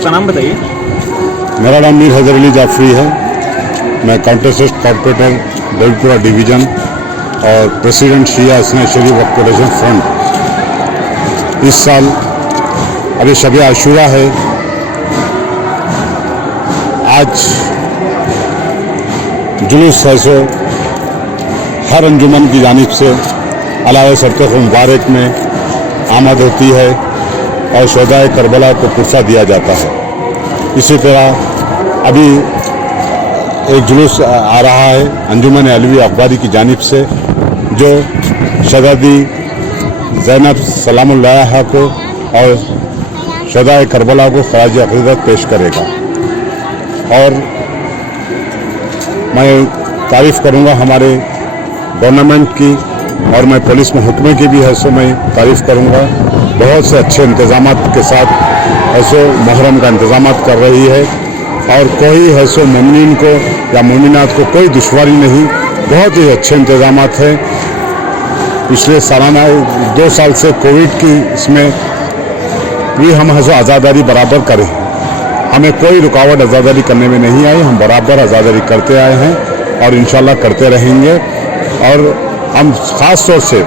आपका नाम बताइए। मेरा नाम मीर हैदर अली जाफरी है। मैं काउंटरसेस्ट कॉर्पोरेटर दौलतपुरा डिवीज़न और प्रेसिडेंट शिया हसनैन शरीफ ऑपरेशन फ्रंट। इस साल अभी शब आशूरा है। आज जुलूस है सो हर अंजुमन की जानिब से अलाए सरतख मुबारक में आमद होती है और शहदाए करबला को पुरसा दिया जाता है। इसी तरह अभी एक जुलूस आ रहा है अंजुमन अलवी अखबारी की जानिब से, जो शहजादी ज़ैनब सलामुल्लाह को और शहदाए करबला को खराज अक़ीदत पेश करेगा। और मैं तारीफ़ करूँगा हमारे गवर्नमेंट की, और मैं पुलिस महकमे की भी है सो मैं तारीफ़ करूँगा। बहुत से अच्छे इंतज़ामात के साथ ऐसो मुहर्रम का इंतज़ामात कर रही है और कोई है सो मोमिनीन को या मोमिनात को कोई दुश्वारी नहीं। बहुत ही अच्छे इंतज़ामात हैं। पिछले सालाना 2 साल से कोविड की इसमें भी हम है सो आज़ादारी बराबर करें। हमें कोई रुकावट आज़ादारी करने में नहीं आई। हम बराबर आज़ादारी करते आए हैं और इंशाल्लाह करते रहेंगे। और हम ख़ास तौर से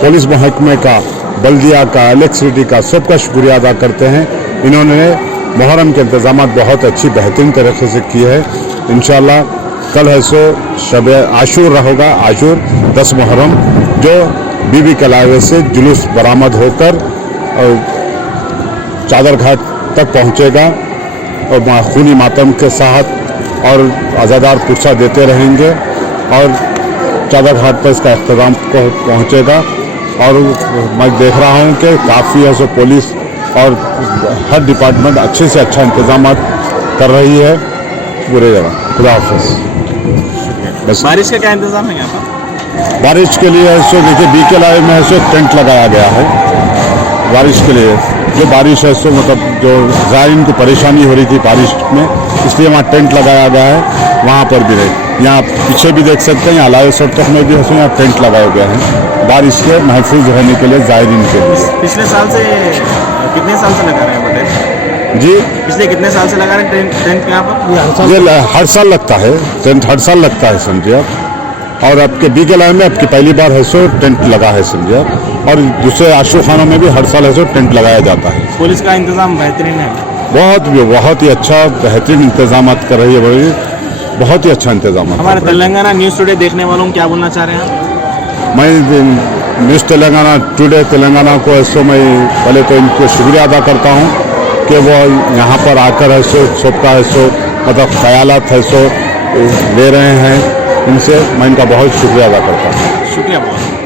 पुलिस महकमे का, बल्दिया का, इलेक्ट्रिसिटी का, सबका शुक्रिया अदा करते हैं। इन्होंने मुहर्रम के इंतज़ामात बहुत अच्छी बेहतरीन तरीके से किए हैं। इंशाल्लाह कल है सो शब आशूर होगा, आशूर 10 मुहर्रम, जो बीबी कलावे से जुलूस बरामद होकर और चादर घाट तक पहुँचेगा और खूनी मातम के साथ और आज़ादार पुरसा देते रहेंगे और चादर घाट पर इसका अख्ताम को पहुँचेगा। और मैं देख रहा हूँ कि काफ़ी है सो पुलिस और हर डिपार्टमेंट अच्छे से अच्छा इंतज़ाम कर रही है पूरे जगह। खुदा हाफ़िज़। बारिश का क्या इंतज़ाम है यहाँ पर? बारिश के लिए सो देखिए BKLI में है सो टेंट लगाया गया है बारिश के लिए। जो बारिश है सो मतलब जो ज़ायरीन को परेशानी हो रही थी बारिश में, इसलिए वहाँ टेंट लगाया गया है। वहाँ पर भी रहे, यहाँ पीछे भी देख सकते हैं, अलाए सरतख में भी है सो यहाँ टेंट लगाए गए हैं बारिश के महफूज रहने के लिए ज़ायरीन के लिए। पिछले साल से कितने साल से लगा रहे हैं टेंट जी? पिछले कितने साल से लगा रहे हैं टेंट यहाँ पर? ये हर साल लगता है टेंट, हर साल लगता है समझिए आप। और आपके BKLI में आपकी पहली बार है सो टेंट लगा है समझिए आप। और दूसरे आशू खानों में भी हर साल है सो टेंट लगाया जाता है। पुलिस का इंतज़ाम बेहतरीन है। बहुत ही अच्छा बेहतरीन इंतज़ाम कर रही है, बड़ी बहुत ही अच्छा इंतज़ाम। हमारे तेलंगाना न्यूज़ टुडे देखने वालों को क्या बोलना चाह रहे हैं? मैं न्यूज़ तेलंगाना टुडे तेलंगाना को ऐसो मैं पहले तो इनको शुक्रिया अदा करता हूँ कि वो यहाँ पर आकर है सो सबका है सो मतलब ख्यालात है सो ले रहे हैं। इनसे मैं इनका बहुत शुक्रिया अदा करता हूँ। शुक्रिया बहुत।